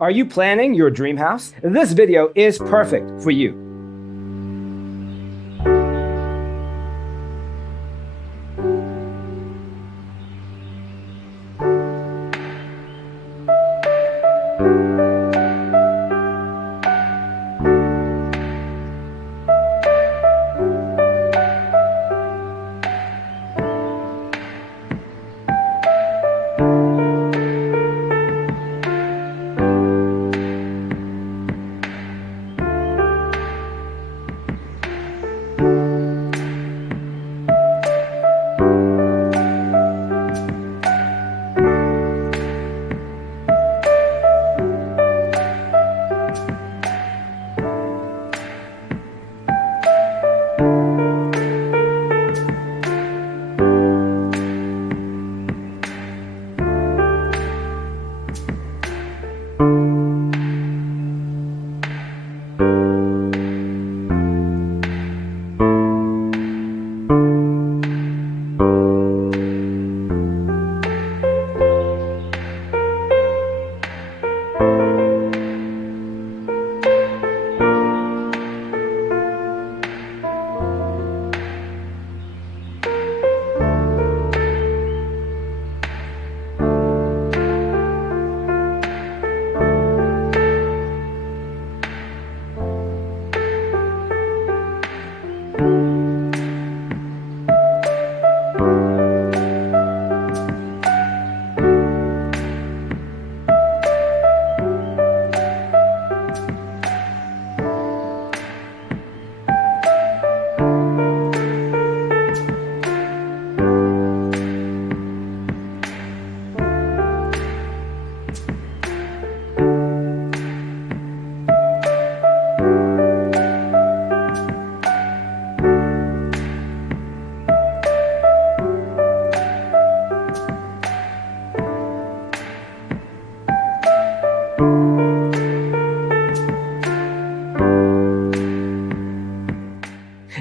Are you planning your dream house? This video is perfect for you.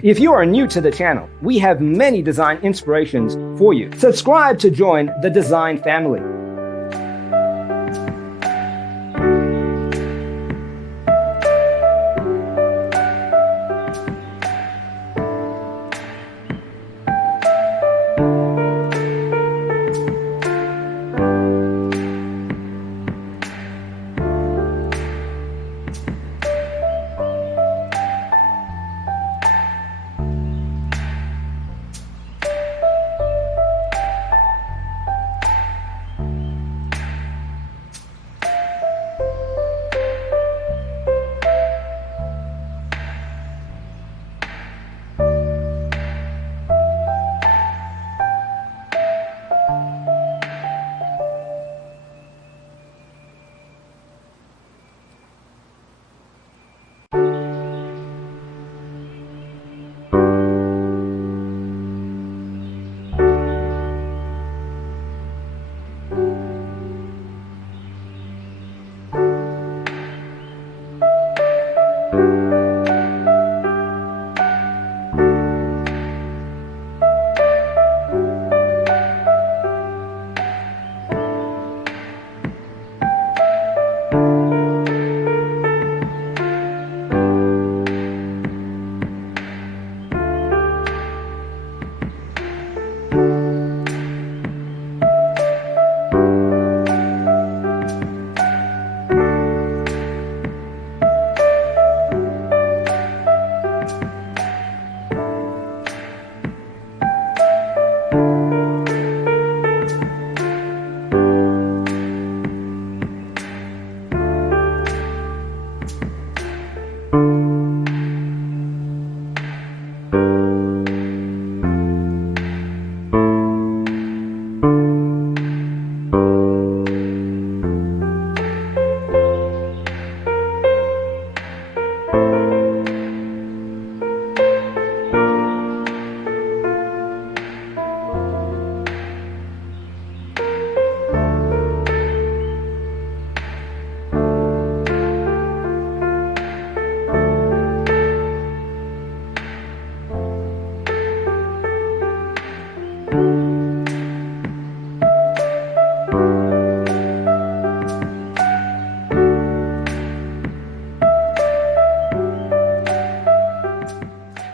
If you are new to the channel, we have many design inspirations for you. Subscribe to join the design family.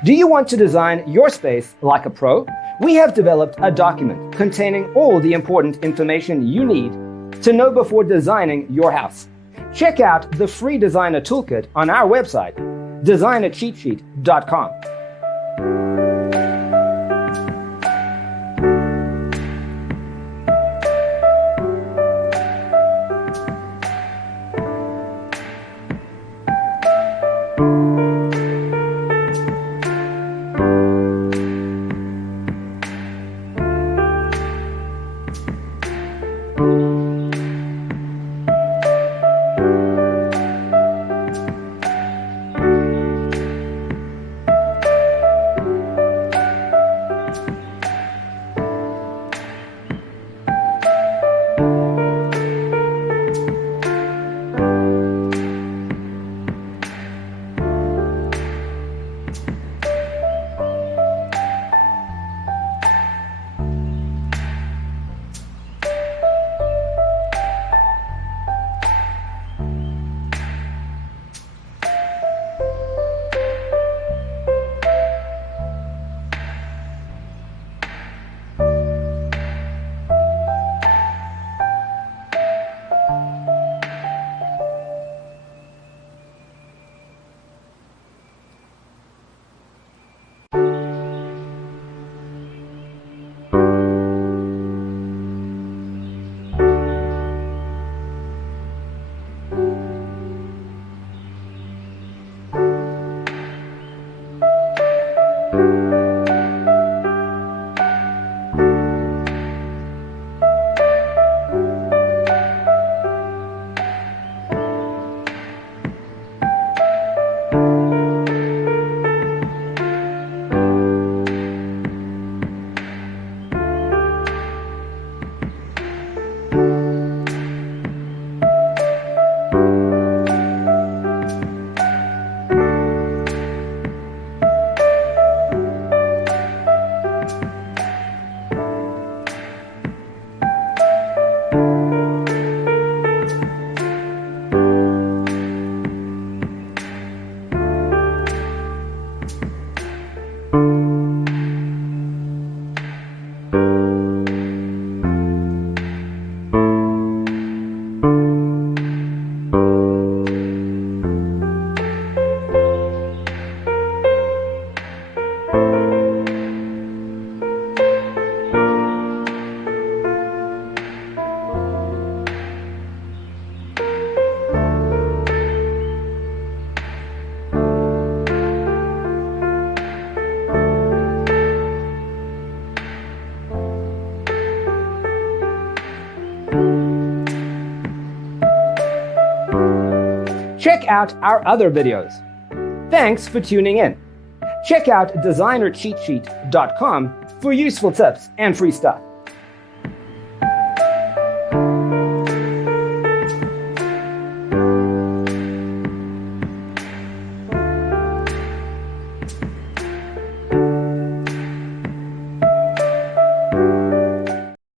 Do you want to design your space like a pro? We have developed a document containing all the important information you need to know before designing your house. Check out the free designer toolkit on our website, designercheatsheet.com. Check out our other videos. Thanks for tuning in. Check out designercheatsheet.com for useful tips and free stuff.